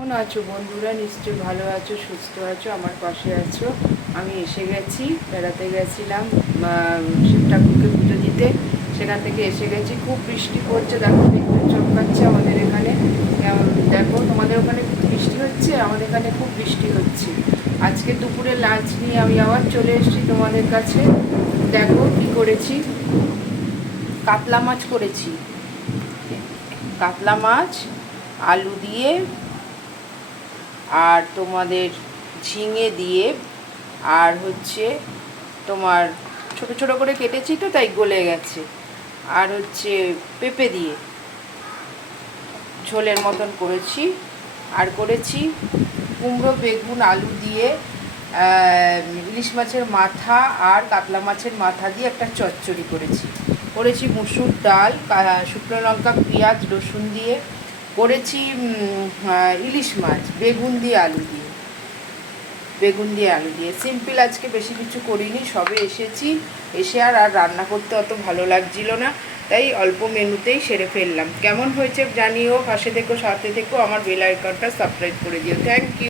কেমন আছো বন্ধুরা? নিশ্চয়ই ভালো আছো, সুস্থ আছো, আমার পাশে আছো। আমি এসে গেছি, বেড়াতে গেছিলাম শিব ঠাকুরকে পুজো দিতে। সেখান থেকে এসে গেছি। খুব বৃষ্টি পড়ছে, দেখো বিদ্যুৎ চমকাচ্ছে আমাদের এখানে। দেখো তোমাদের ওখানে খুব বৃষ্টি হচ্ছে, আমাদের এখানে খুব বৃষ্টি হচ্ছে। আজকে দুপুরে লাঞ্চ নিয়ে আমি আবার চলে এসেছি তোমাদের কাছে। দেখো কি করেছি, কাতলা মাছ করেছি। কাতলা মাছ আলু দিয়ে আর তোমাদের ঝিঙে দিয়ে আর হচ্ছে তোমার ছোট ছোট করে কেটেছি তো তাই গলে গেছে, আর হচ্ছে পেঁপে দিয়ে ঝোলের মতন করেছি। আর করেছি কুমড়ো বেগুন আলু দিয়ে ইলিশ মাছের মাথা আর কাতলা মাছের মাথা দিয়ে একটা চচ্চড়ি করেছি। করেছি মুসুর ডাল, শুকনো লঙ্কা পেঁয়াজ রসুন দিয়ে করেছি। ইলিশ মাছ বেগুন দিয়ে আলু দিয়ে সিম্পল। আজকে বেশি কিছু করিনি, সবে এসেছি, এসে আর রান্না করতে অত ভালো লাগছিল না, তাই অল্প মেনুতেই সেরে ফেললাম। কেমন হয়েছে জানিও, পাশে থেকো, সাথে থেকো, আমার বেল আইকনটা সাবস্ক্রাইব করে দিও। Thank you.